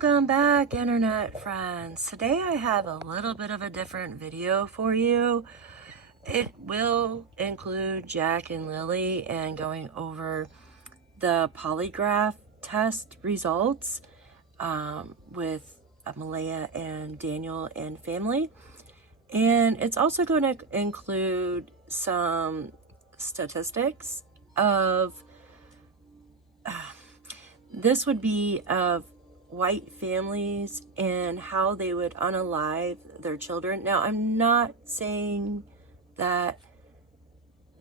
Welcome back, internet friends. Today I have a little bit of a different video for you. It will include Jack and Lilly and going over the polygraph test results with Malaya and Daniel and family. And it's also going to include some statistics of, this would be of white families and how they would unalive their children. Now, I'm not saying that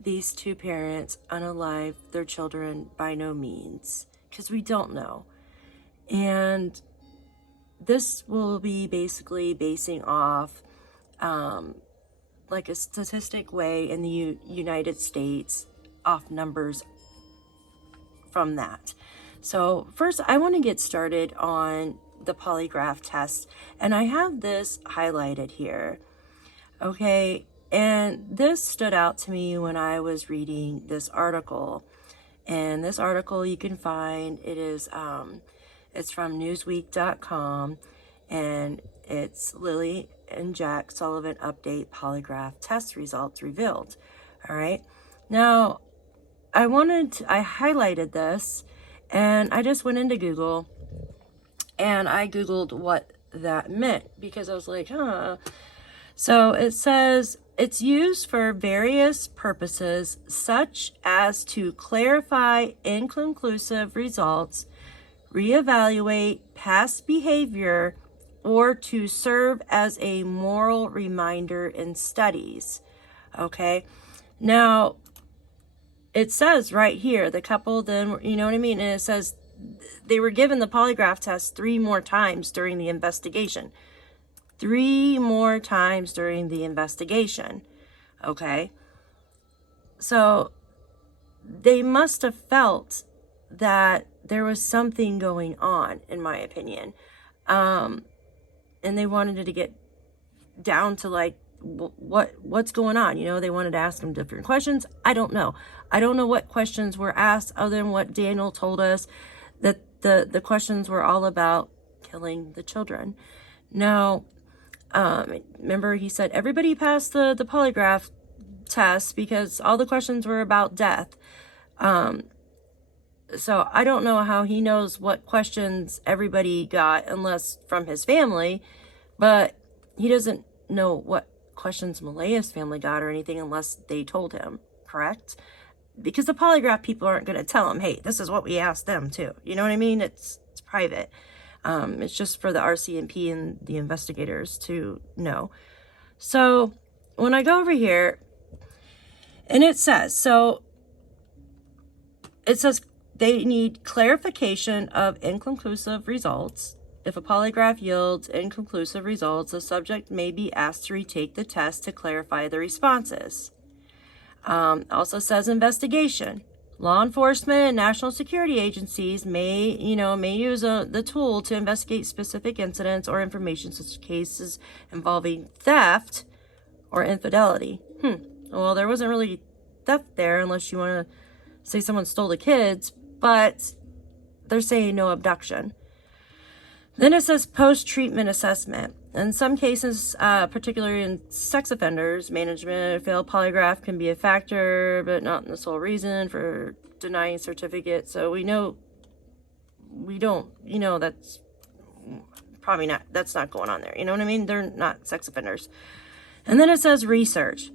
these two parents unalive their children, by no means, because we don't know. And this will be basically basing off like a statistic way in the United States, off numbers from that. So first, I want to get started on the polygraph test, and I have this highlighted here. Okay, and this stood out to me when I was reading this article. And this article you can find, it's from newsweek.com, and it's Lilly and Jack Sullivan update polygraph test results revealed. All right, now I highlighted this, and I just went into Google and I Googled what that meant, because I was like, So it says it's used for various purposes, such as to clarify inconclusive results, reevaluate past behavior, or to serve as a moral reminder in studies. Okay, now it says right here, the couple then, you know what I mean? And it says they were given the polygraph test 3 more times during the investigation. 3 more times during the investigation. Okay. So they must have felt that there was something going on, in my opinion. And they wanted to get down to like, what's going on? You know, they wanted to ask them different questions. I don't know what questions were asked, other than what Daniel told us, that the questions were all about killing the children. Now, remember he said everybody passed the polygraph test because all the questions were about death. So I don't know how he knows what questions everybody got, unless from his family, but he doesn't know what questions Malaya's family got or anything unless they told him, correct? Because the polygraph people aren't going to tell him, hey, this is what we asked them too. You know what I mean? It's private. It's just for the RCMP and the investigators to know. So when I go over here, and it says they need clarification of inconclusive results. If a polygraph yields inconclusive results, the subject may be asked to retake the test to clarify the responses. Also says investigation. Law enforcement and national security agencies may use the tool to investigate specific incidents or information, such as cases involving theft or infidelity. Well, there wasn't really theft there, unless you want to say someone stole the kids, but they're saying no abduction. Then it says post-treatment assessment. In some cases, particularly in sex offenders, management, a failed polygraph can be a factor, but not the sole reason for denying certificate. So that's probably not, that's not going on there. You know what I mean? They're not sex offenders. And then it says research.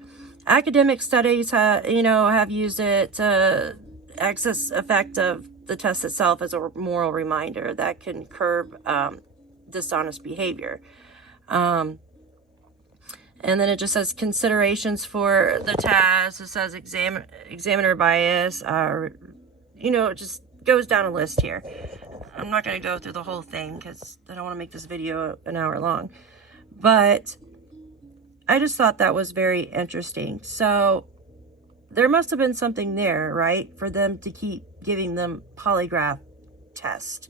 Academic studies, have used it to access effect of the test itself as a moral reminder that can curb dishonest behavior. And then it just says considerations for the test. It says examiner bias. It just goes down a list here. I'm not going to go through the whole thing because I don't want to make this video an hour long. But I just thought that was very interesting. So there must have been something there, right, for them to keep giving them polygraph test.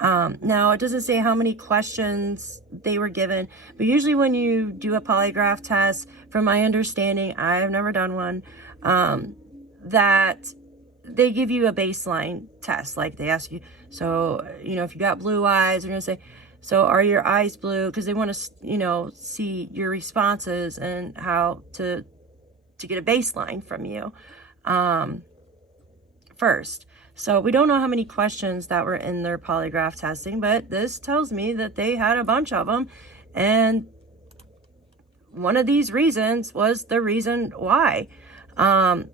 Now, it doesn't say how many questions they were given, but usually when you do a polygraph test, from my understanding, I've never done one, that they give you a baseline test. Like they ask you So, you know, if you got blue eyes, they're going to say, so are your eyes blue? Because they want to, you know, see your responses and how to get a baseline from you first. So we don't know how many questions that were in their polygraph testing, but this tells me that they had a bunch of them. And one of these reasons was the reason why. I'm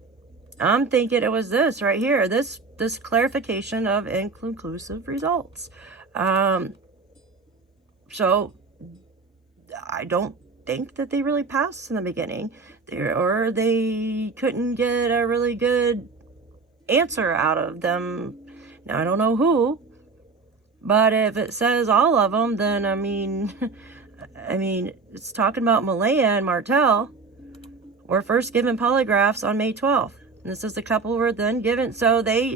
thinking it was this right here, this clarification of inconclusive results. So I don't think that they really passed in the beginning, or they couldn't get a really good answer out of them. Now I don't know who, but if it says all of them, then I mean it's talking about Malaya and Martel were first given polygraphs on May 12th. And this is the couple were then given. So they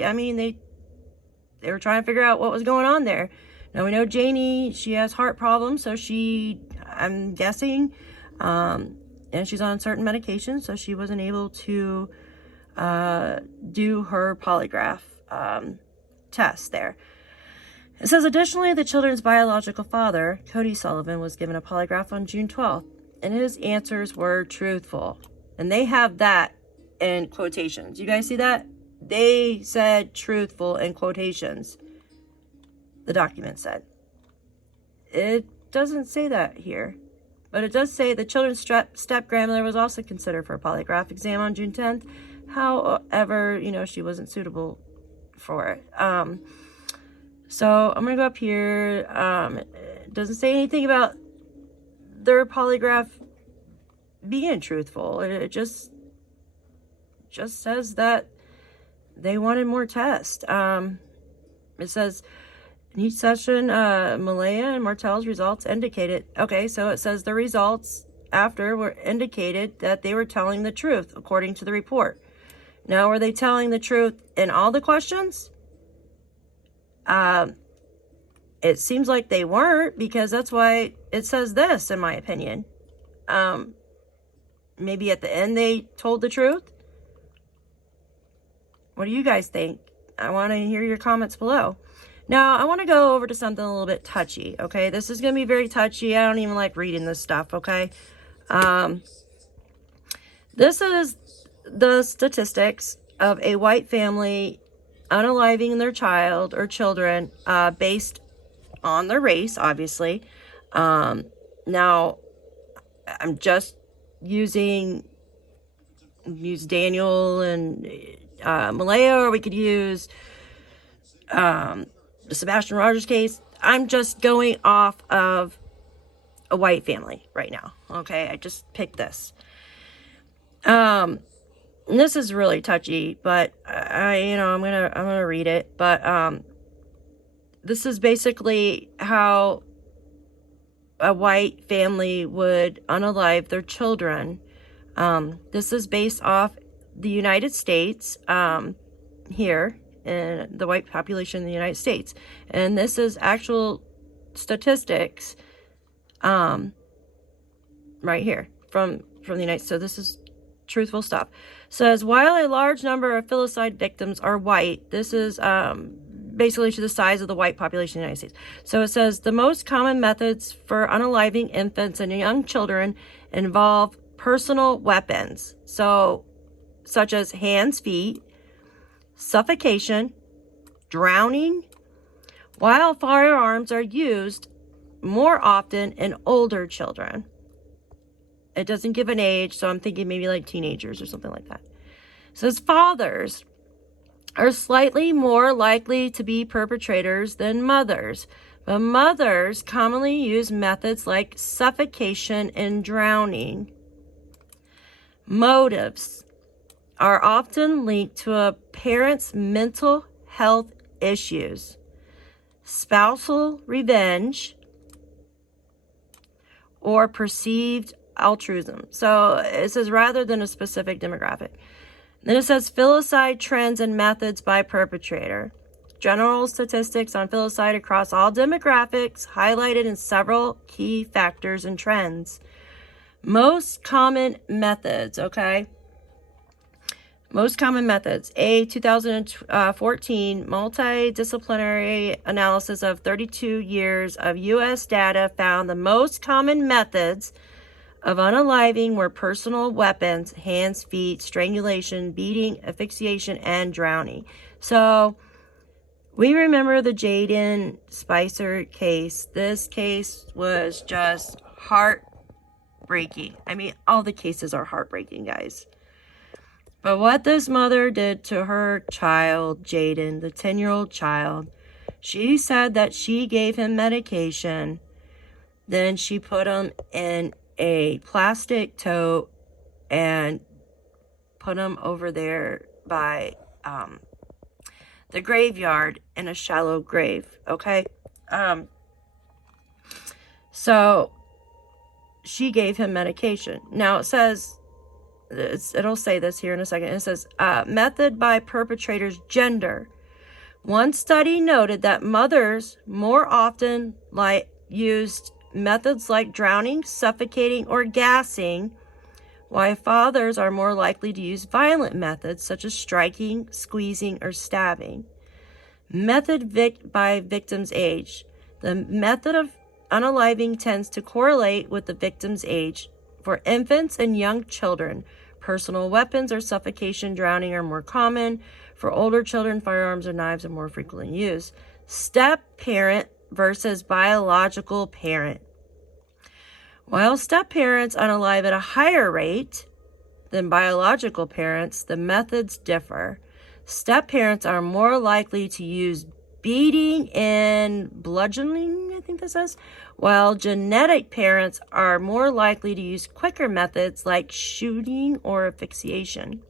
were trying to figure out what was going on there. Now we know Janie, she has heart problems, so I'm guessing, and she's on certain medications, so she wasn't able to do her polygraph test there. It says, additionally, the children's biological father, Cody Sullivan, was given a polygraph on June 12th, and his answers were truthful. And they have that in quotations. You guys see that? They said truthful in quotations. The document said. It doesn't say that here, but it does say the children's step-grandmother was also considered for a polygraph exam on June 10th. However, you know, she wasn't suitable for it. So I'm going to go up here. It doesn't say anything about their polygraph being truthful. It just says that they wanted more tests. It says, in each session, Malaya and Martel's results indicated, okay, so it says the results after were indicated that they were telling the truth, according to the report. Now, were they telling the truth in all the questions? It seems like they weren't, because that's why it says this, in my opinion. Maybe at the end they told the truth. What do you guys think? I want to hear your comments below. Now, I want to go over to something a little bit touchy, okay? This is going to be very touchy. I don't even like reading this stuff, okay? This is the statistics of a white family unaliving their child or children based on their race, obviously. Now, I'm just use Daniel and Malaya, or we could use the Sebastian Rogers case. I'm just going off of a white family right now. Okay, I just picked this. And this is really touchy, but I'm gonna read it. But this is basically how a white family would unalive their children. This is based off the United States, here in the white population in the United States, and this is actual statistics, right here from the United States. So this is truthful stuff. Says, while a large number of filicide victims are white, this is basically to the size of the white population in the United States. So it says the most common methods for unaliving infants and young children involve personal weapons, so such as hands, feet, suffocation, drowning, while firearms are used more often in older children. It doesn't give an age, so I'm thinking maybe like teenagers or something like that. It says fathers are slightly more likely to be perpetrators than mothers, but mothers commonly use methods like suffocation and drowning. Motives are often linked to a parent's mental health issues, spousal revenge, or perceived altruism. So it says rather than a specific demographic. Then it says filicide trends and methods by perpetrator. General statistics on filicide across all demographics highlighted in several key factors and trends. Most common methods, okay? Most common methods. A 2014 multidisciplinary analysis of 32 years of U.S. data found the most common methods of unaliving were personal weapons, hands, feet, strangulation, beating, asphyxiation, and drowning. So we remember the Jaden Spicer case. This case was just heartbreaking. I mean, all the cases are heartbreaking, guys. But what this mother did to her child, Jaden, the 10-year-old child, she said that she gave him medication. Then she put him in a plastic tote and put him over there by the graveyard in a shallow grave, okay? So she gave him medication. Now it says, it'll say this here in a second. It says, method by perpetrator's gender. One study noted that mothers more often used methods like drowning, suffocating, or gassing, while fathers are more likely to use violent methods such as striking, squeezing, or stabbing. Method by victim's age. The method of unaliving tends to correlate with the victim's age. For infants and young children, personal weapons or suffocation, drowning are more common. For older children, firearms or knives are more frequently used. Step-parent versus biological parent. While step-parents unalive at a higher rate than biological parents, the methods differ. Step-parents are more likely to use beating and bludgeoning, I think this says, while genetic parents are more likely to use quicker methods like shooting or asphyxiation.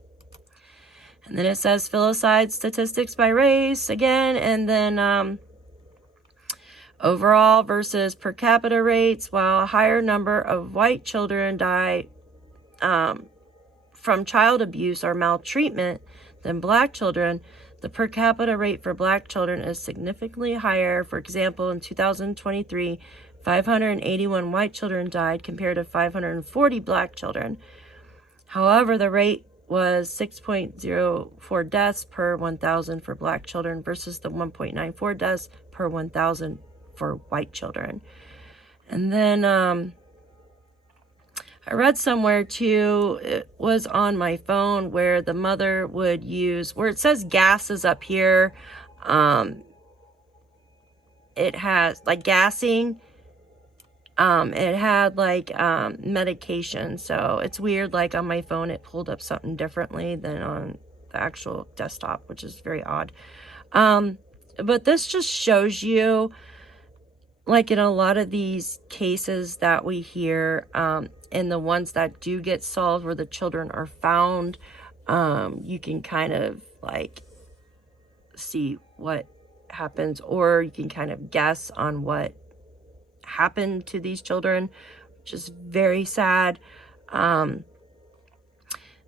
And then it says Filicide statistics by race again, and then overall versus per capita rates. While a higher number of white children die from child abuse or maltreatment than black children, the per capita rate for black children is significantly higher. For example, in 2023, 581 white children died compared to 540 black children. However, the rate was 6.04 deaths per 1,000 for black children versus the 1.94 deaths per 1,000 for white children. And then I read somewhere too, it was on my phone, where the mother would use, where it says gases up here, it has like gassing, it had like medication. So it's weird, like on my phone it pulled up something differently than on the actual desktop, which is very odd. But this just shows you, like in a lot of these cases that we hear, and the ones that do get solved where the children are found, you can kind of like see what happens, or you can kind of guess on what happened to these children, which is very sad.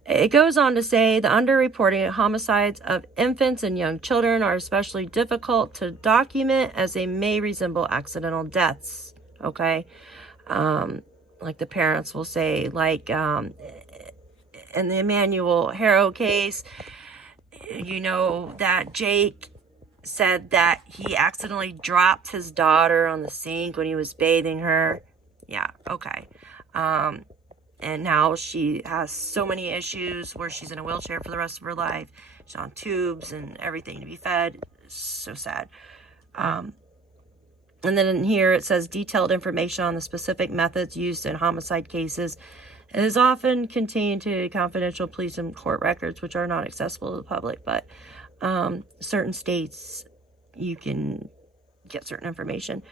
It goes on to say the underreporting of homicides of infants and young children are especially difficult to document as they may resemble accidental deaths. Okay. Like the parents will say, like in the Emmanuel Harrow case, you know, that Jake said that he accidentally dropped his daughter on the sink when he was bathing her. Yeah, okay. And now she has so many issues where she's in a wheelchair for the rest of her life. She's on tubes and everything to be fed. It's so sad. And then in here it says detailed information on the specific methods used in homicide cases. It is often contained to confidential police and court records, which are not accessible to the public. But certain states, you can get certain information.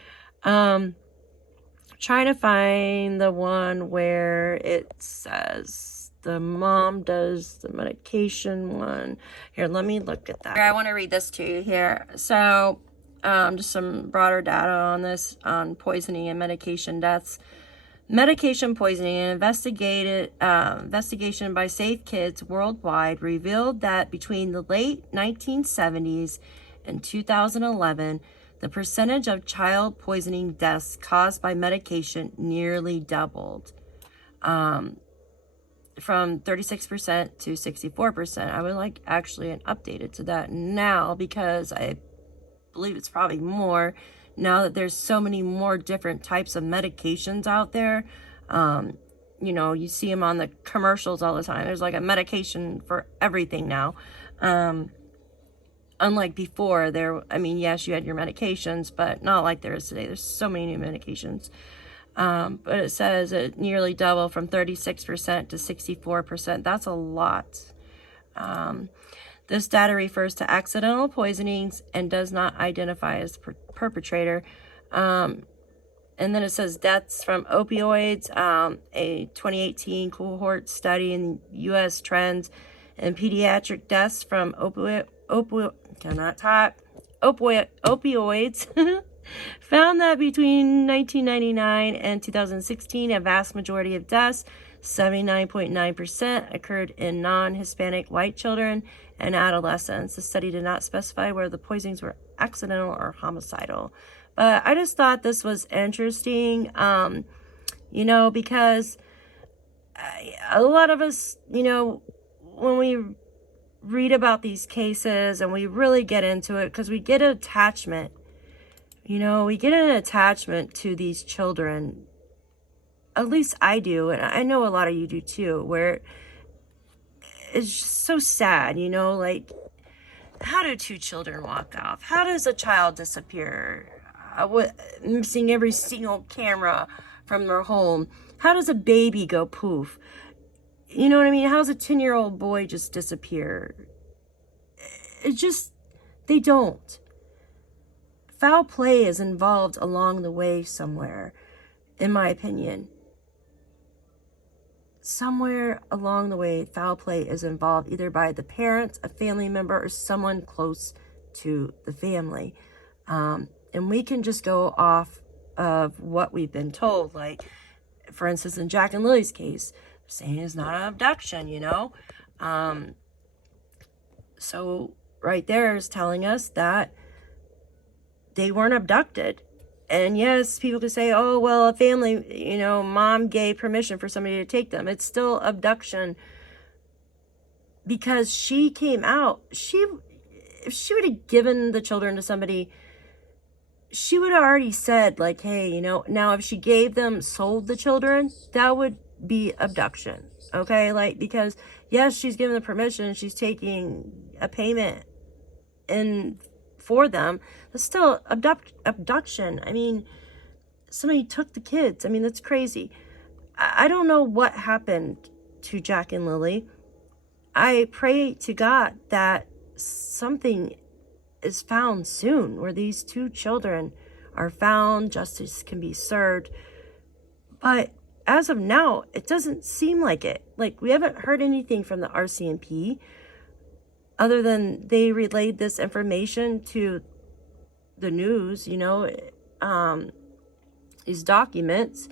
Trying to find the one where it says the mom does the medication one. Here, let me look at that. I want to read this to you here. So just some broader data on this, on poisoning and medication deaths. Medication poisoning, an investigation by Safe Kids worldwide revealed that between the late 1970s and 2011, the percentage of child poisoning deaths caused by medication nearly doubled. from 36% to 64%. I would like actually an updated to that now, because I believe it's probably more now that there's so many more different types of medications out there. You know, you see them on the commercials all the time. There's like a medication for everything now. Unlike before, I mean, yes, you had your medications, but not like there is today. There's so many new medications. But it says it nearly doubled from 36% to 64%. That's a lot. This data refers to accidental poisonings and does not identify as perpetrator. And then it says deaths from opioids, a 2018 cohort study in U.S. trends and pediatric deaths from opioids found that between 1999 and 2016, a vast majority of deaths, 79.9%, occurred in non-Hispanic white children and adolescents. The study did not specify whether the poisonings were accidental or homicidal. But I just thought this was interesting, you know, because a lot of us, you know, when we read about these cases and we really get into it, because we get an attachment, you know, we get an attachment to these children. At least I do, and I know a lot of you do too, where it's just so sad, you know, like, how do two children walk off? How does a child disappear? Missing every single camera from their home. How does a baby go poof? You know what I mean? How does a 10-year-old boy just disappear? It just, they don't. Foul play is involved along the way somewhere, in my opinion. Somewhere along the way, foul play is involved either by the parents, a family member, or someone close to the family. And we can just go off of what we've been told. Like, for instance, in Jack and Lilly's case, saying it's not an abduction, you know? So right there is telling us that they weren't abducted. And yes, people could say, oh, well, a family, you know, mom gave permission for somebody to take them. It's still abduction, because she came out. If she would have given the children to somebody, she would have already said, like, hey, you know, now if she gave them, sold the children, that would be abduction. Okay, like, because yes, she's given the permission, she's taking a payment in for them, that's still abduction. I mean, somebody took the kids. I mean, that's crazy. I don't know what happened to Jack and Lilly. I pray to God that something is found soon, where these two children are found, justice can be served. But as of now, it doesn't seem like it. Like, we haven't heard anything from the RCMP other than they relayed this information to the news, you know, these documents,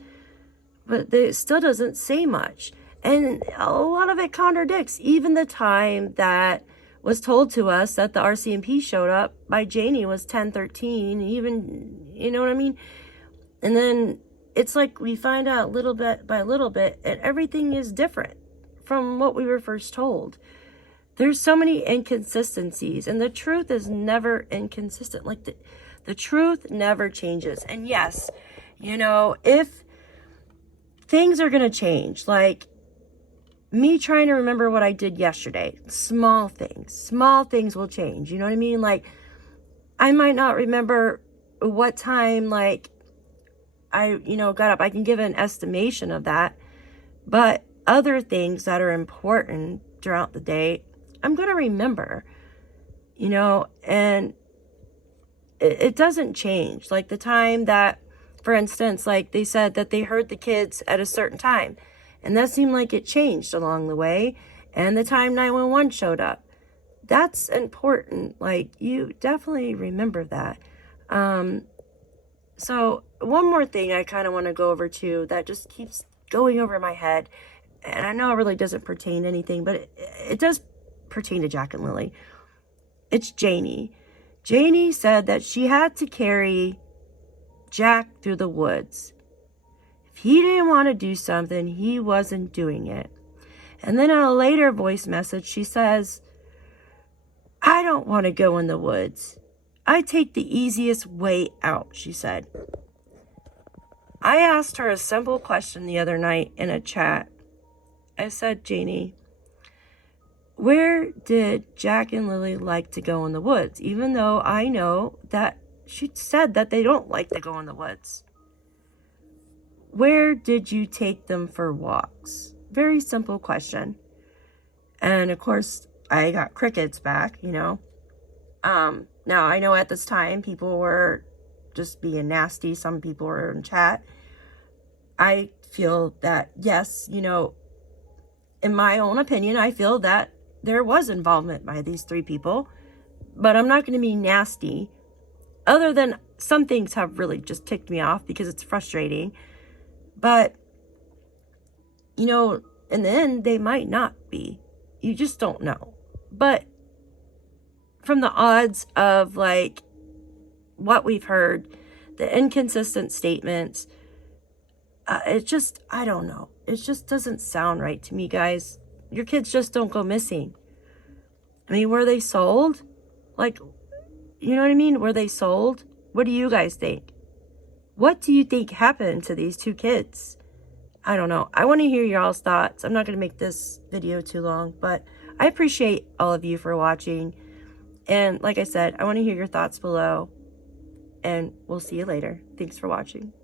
but it still doesn't say much. And a lot of it contradicts even the time that was told to us that the RCMP showed up by Janie was 10:13, even, you know what I mean? And then it's like we find out little bit by little bit, and everything is different from what we were first told. There's so many inconsistencies, and the truth is never inconsistent. Like, the truth never changes. And yes, you know, if things are going to change, like me trying to remember what I did yesterday, small things will change. You know what I mean? Like, I might not remember what time, like, I, you know, got up. I can give an estimation of that. But other things that are important throughout the day, I'm going to remember, you know, and it doesn't change. Like the time that, for instance, like they said that they heard the kids at a certain time, and that seemed like it changed along the way. And the time 911 showed up, that's important. Like, you definitely remember that. So one more thing I kind of want to go over too, that just keeps going over my head. And I know it really doesn't pertain to anything, but it does pertain to Jack and Lilly. It's Janie. Janie said that she had to carry Jack through the woods. If he didn't want to do something, he wasn't doing it. And then in a later voice message, she says, I don't want to go in the woods. I take the easiest way out, she said. I asked her a simple question the other night in a chat. I said, Janie, where did Jack and Lilly like to go in the woods? Even though I know that she said that they don't like to go in the woods. Where did you take them for walks? Very simple question. And of course, I got crickets back, you know. Now, I know at this time people were just being nasty. Some people were in chat. I feel that, yes, you know, in my own opinion, I feel that there was involvement by these three people. But I'm not going to be nasty. Other than some things have really just ticked me off because it's frustrating. But, you know, in the end, they might not be. You just don't know. But from the odds of, like, what we've heard, the inconsistent statements, it just, I don't know. It just doesn't sound right to me, guys. Your kids just don't go missing. I mean, were they sold? Like, you know what I mean? Were they sold? What do you guys think? What do you think happened to these two kids? I don't know. I want to hear your all's thoughts. I'm not going to make this video too long, but I appreciate all of you for watching. And like I said, I want to hear your thoughts below. And we'll see you later. Thanks for watching.